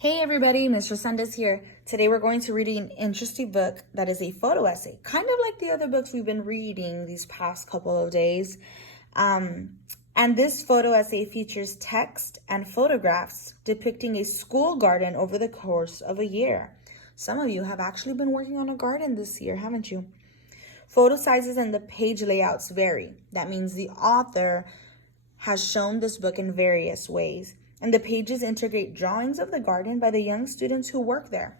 Hey everybody, Mr. Sanders here. Today we're going to read an interesting book that is a photo essay, kind of like the other books we've been reading these past couple of days. And this photo essay features text and photographs depicting a school garden over the course of a year. Some of you have actually been working on a garden this year, haven't you? Photo sizes and the page layouts vary. That means the author has shown this book in various ways, and the pages integrate drawings of the garden by the young students who work there.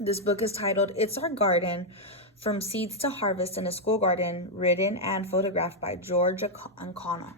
This book is titled It's Our Garden, From Seeds to Harvest in a School Garden, written and photographed by George Ancona.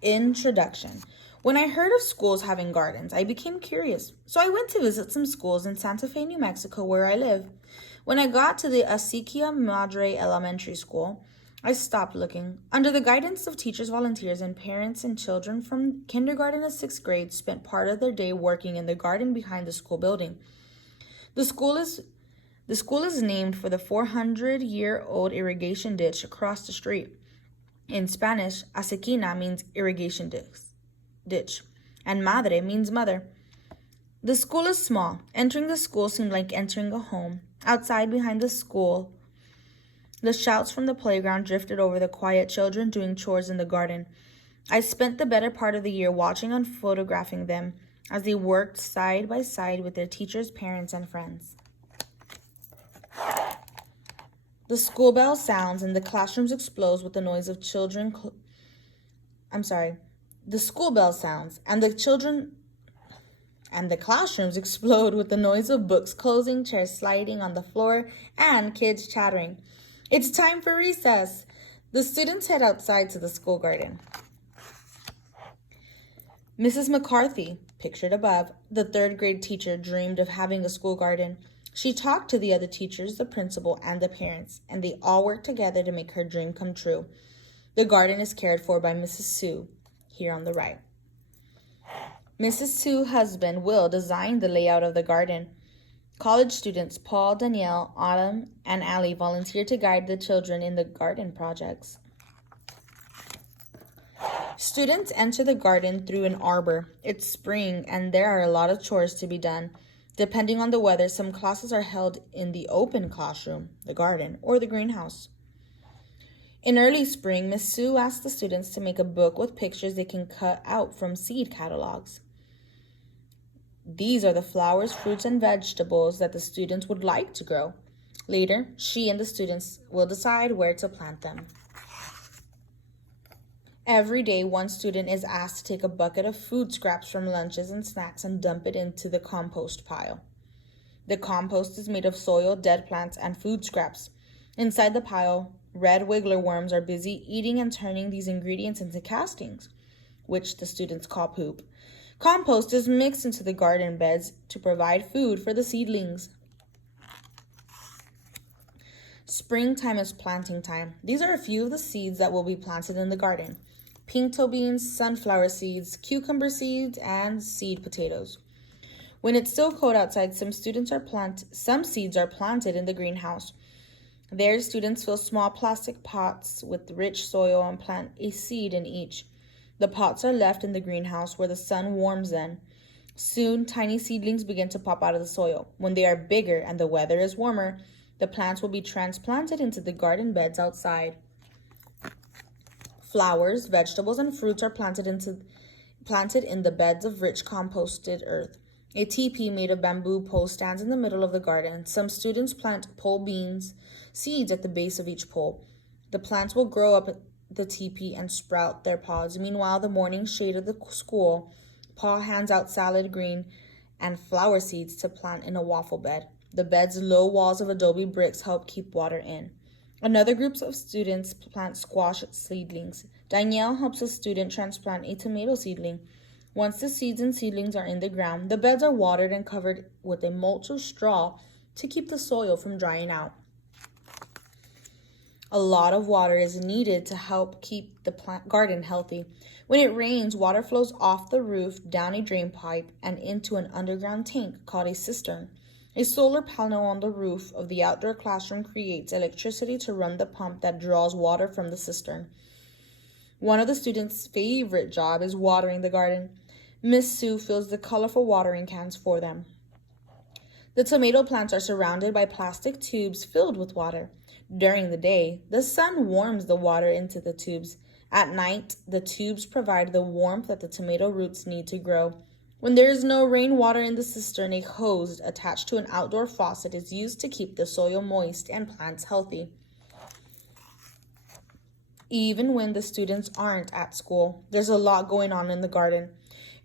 Introduction. When I heard of schools having gardens, I became curious, so I went to visit some schools in Santa Fe, New Mexico, where I live. When I got to the Acequia Madre Elementary School, I stopped looking. Under the guidance of teachers, volunteers, and parents, and children from kindergarten to 6th grade spent part of their day working in the garden behind the school building. The school is named for the 400-year-old irrigation ditch across the street. In Spanish, acequina means irrigation ditch, and madre means mother. The school is small. Entering the school seemed like entering a home. Outside behind the school, the shouts from the playground drifted over the quiet children doing chores in the garden. I spent the better part of the year watching and photographing them as they worked side by side with their teachers, parents, and friends. The school bell sounds and the classrooms explode with the noise of children. The school bell sounds and the classrooms explode with the noise of books closing, chairs sliding on the floor, and kids chattering. It's time for recess. The students head outside to the school garden. Mrs. McCarthy, pictured above, the 3rd grade teacher, dreamed of having a school garden. She talked to the other teachers, the principal, and the parents, and they all worked together to make her dream come true. The garden is cared for by Mrs. Sue, here on the right. Mrs. Sue's husband, Will, designed the layout of the garden. College students Paul, Danielle, Autumn, and Allie volunteered to guide the children in the garden projects. Students enter the garden through an arbor. It's spring, and there are a lot of chores to be done. Depending on the weather, some classes are held in the open classroom, the garden, or the greenhouse. In early spring, Miss Sue asked the students to make a book with pictures they can cut out from seed catalogs. These are the flowers, fruits, and vegetables that the students would like to grow. Later, she and the students will decide where to plant them. Every day, one student is asked to take a bucket of food scraps from lunches and snacks and dump it into the compost pile. The compost is made of soil, dead plants, and food scraps. Inside the pile, red wiggler worms are busy eating and turning these ingredients into castings, which the students call poop. Compost is mixed into the garden beds to provide food for the seedlings. Springtime is planting time. These are a few of the seeds that will be planted in the garden: pinto beans, sunflower seeds, cucumber seeds, and seed potatoes. When it's still cold outside, some seeds are planted in the greenhouse. There, students fill small plastic pots with rich soil and plant a seed in each. The pots are left in the greenhouse where the sun warms them. Soon, tiny seedlings begin to pop out of the soil. When they are bigger and the weather is warmer, the plants will be transplanted into the garden beds outside. Flowers, vegetables, and fruits are planted in the beds of rich composted earth. A teepee made of bamboo poles stands in the middle of the garden. Some students plant pole beans seeds at the base of each pole. The plants will grow up the teepee and sprout their pods. Meanwhile, the morning shade of the school, Paul hands out salad green and flower seeds to plant in a waffle bed. The bed's low walls of adobe bricks help keep water in. Another group of students plant squash seedlings. Danielle helps a student transplant a tomato seedling. Once the seeds and seedlings are in the ground, the beds are watered and covered with a mulch of straw to keep the soil from drying out. A lot of water is needed to help keep the garden healthy. When it rains, water flows off the roof, down a drain pipe, and into an underground tank called a cistern. A solar panel on the roof of the outdoor classroom creates electricity to run the pump that draws water from the cistern. One of the students' favorite job is watering the garden. Miss Sue fills the colorful watering cans for them. The tomato plants are surrounded by plastic tubes filled with water. During the day, the sun warms the water into the tubes. At night, the tubes provide the warmth that the tomato roots need to grow. When there is no rainwater in the cistern, a hose attached to an outdoor faucet is used to keep the soil moist and plants healthy. Even when the students aren't at school, there's a lot going on in the garden.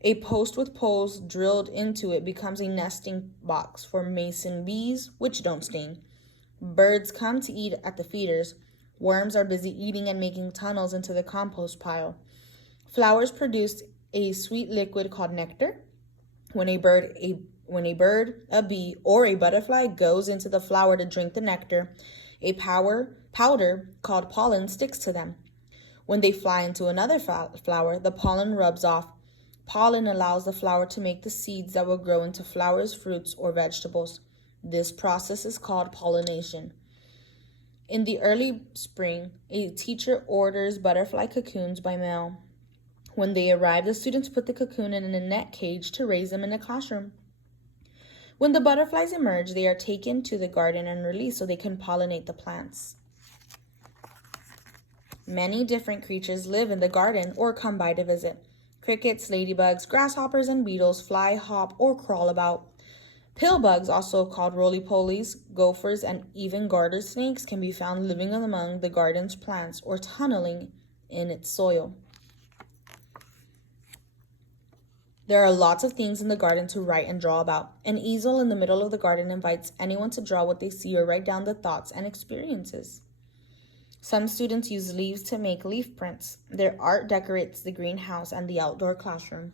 A post with poles drilled into it becomes a nesting box for mason bees, which don't sting. Birds come to eat at the feeders. Worms are busy eating and making tunnels into the compost pile. Flowers produce a sweet liquid called nectar. When a bird, a bee, or a butterfly goes into the flower to drink the nectar, a powder called pollen sticks to them. When they fly into another flower, the pollen rubs off. Pollen allows the flower to make the seeds that will grow into flowers, fruits, or vegetables. This process is called pollination. In the early spring, a teacher orders butterfly cocoons by mail. When they arrive, the students put the cocoon in a net cage to raise them in a classroom. When the butterflies emerge, they are taken to the garden and released so they can pollinate the plants. Many different creatures live in the garden or come by to visit. Crickets, ladybugs, grasshoppers, and beetles fly, hop, or crawl about. Pillbugs, also called roly-polies, gophers, and even garter snakes can be found living among the garden's plants or tunneling in its soil. There are lots of things in the garden to write and draw about. An easel in the middle of the garden invites anyone to draw what they see or write down the thoughts and experiences. Some students use leaves to make leaf prints. Their art decorates the greenhouse and the outdoor classroom.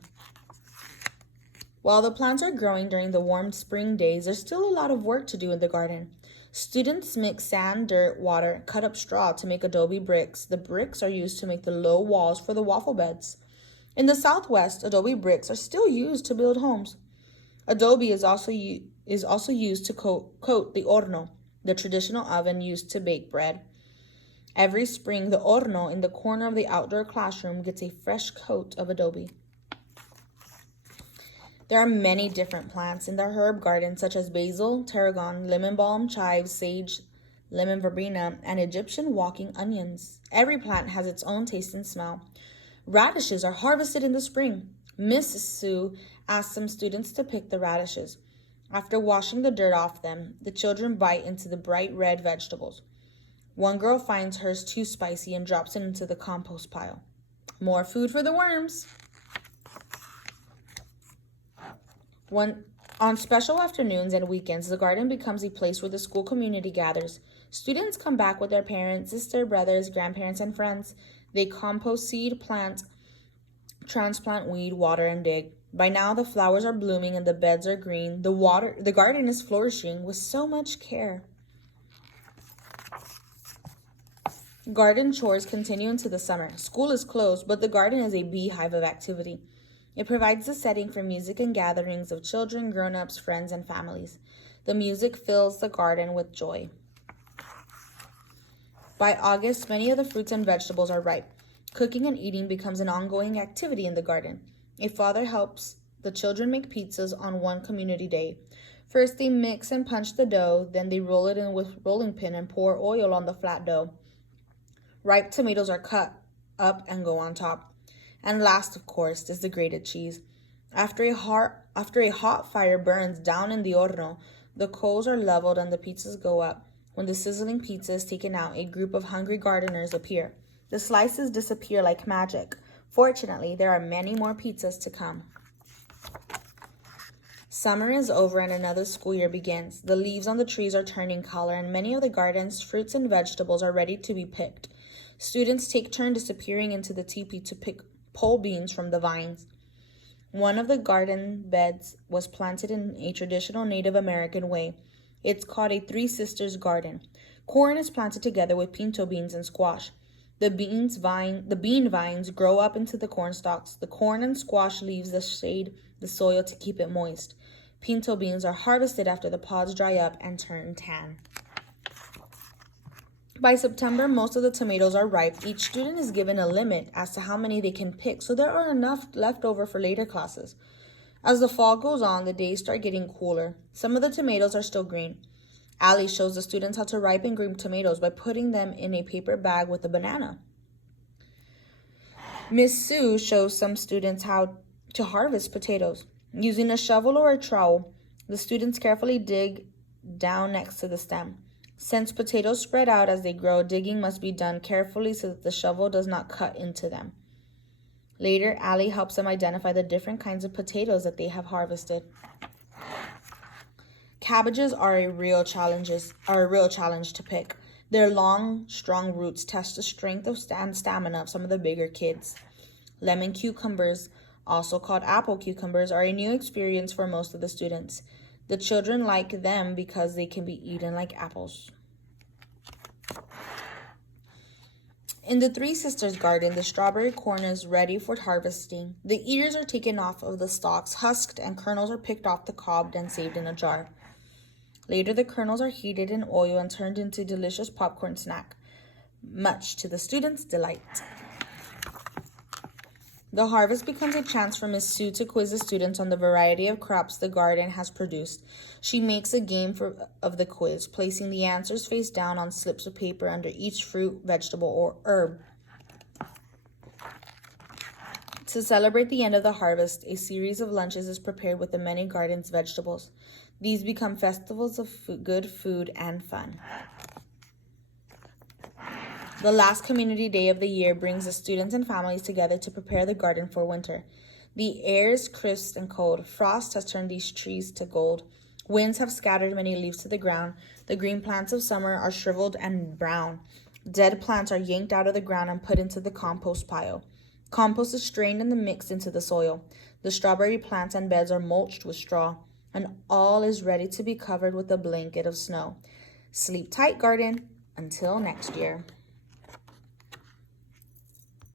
While the plants are growing during the warm spring days, there's still a lot of work to do in the garden. Students mix sand, dirt, water, cut up straw to make adobe bricks. The bricks are used to make the low walls for the waffle beds. In the Southwest, adobe bricks are still used to build homes. Adobe is also used to coat the horno, the traditional oven used to bake bread. Every spring, the horno in the corner of the outdoor classroom gets a fresh coat of adobe. There are many different plants in the herb garden, such as basil, tarragon, lemon balm, chives, sage, lemon verbena, and Egyptian walking onions. Every plant has its own taste and smell. Radishes are harvested in the spring. Mrs. Sue asked some students to pick the radishes. After washing the dirt off them, the children bite into the bright red vegetables. One girl finds hers too spicy and drops it into the compost pile. More food for the worms. On special afternoons and weekends, the garden becomes a place where the school community gathers. Students come back with their parents, sisters, brothers, grandparents, and friends. They compost, seed, plant, transplant, weed, water, and dig. By now, the flowers are blooming and the beds are green. The garden is flourishing with so much care. Garden chores continue into the summer. School is closed, but the garden is a beehive of activity. It provides a setting for music and gatherings of children, grown-ups, friends, and families. The music fills the garden with joy. By August, many of the fruits and vegetables are ripe. Cooking and eating becomes an ongoing activity in the garden. A father helps the children make pizzas on one community day. First, they mix and punch the dough, then they roll it in with rolling pin and pour oil on the flat dough. Ripe tomatoes are cut up and go on top. And last, of course, is the grated cheese. After a hot fire burns down in the horno, the coals are leveled and the pizzas go up. When the sizzling pizza is taken out, a group of hungry gardeners appear. The slices disappear like magic. Fortunately, there are many more pizzas to come. Summer is over and another school year begins. The leaves on the trees are turning color, and many of the garden's fruits and vegetables are ready to be picked. Students take turn disappearing into the teepee to pick pole beans from the vines. One of the garden beds was planted in a traditional Native American way. It's called a Three Sisters garden. Corn is planted together with pinto beans and squash. The bean vines grow up into the corn stalks. The corn and squash leaves shade the soil to keep it moist. Pinto beans are harvested after the pods dry up and turn tan. By September, most of the tomatoes are ripe. Each student is given a limit as to how many they can pick, so there are enough left over for later classes. As the fall goes on, the days start getting cooler. Some of the tomatoes are still green. Allie shows the students how to ripen green tomatoes by putting them in a paper bag with a banana. Miss Sue shows some students how to harvest potatoes. Using a shovel or a trowel, the students carefully dig down next to the stem. Since potatoes spread out as they grow, digging must be done carefully so that the shovel does not cut into them. Later, Allie helps them identify the different kinds of potatoes that they have harvested. Cabbages are a real challenge to pick. Their long, strong roots test the strength and stamina of some of the bigger kids. Lemon cucumbers, also called apple cucumbers, are a new experience for most of the students. The children like them because they can be eaten like apples. In the Three Sisters garden, the strawberry corn is ready for harvesting. The ears are taken off of the stalks, husked, and kernels are picked off the cob and saved in a jar. Later, the kernels are heated in oil and turned into a delicious popcorn snack, much to the students' delight. The harvest becomes a chance for Miss Sue to quiz the students on the variety of crops the garden has produced. She makes a game of the quiz, placing the answers face down on slips of paper under each fruit, vegetable, or herb. To celebrate the end of the harvest, a series of lunches is prepared with the many garden's vegetables. These become festivals of good food and fun. The last community day of the year brings the students and families together to prepare the garden for winter. The air is crisp and cold. Frost has turned these trees to gold. Winds have scattered many leaves to the ground. The green plants of summer are shriveled and brown. Dead plants are yanked out of the ground and put into the compost pile. Compost is strained and mixed into the soil. The strawberry plants and beds are mulched with straw, and all is ready to be covered with a blanket of snow. Sleep tight, garden, until next year.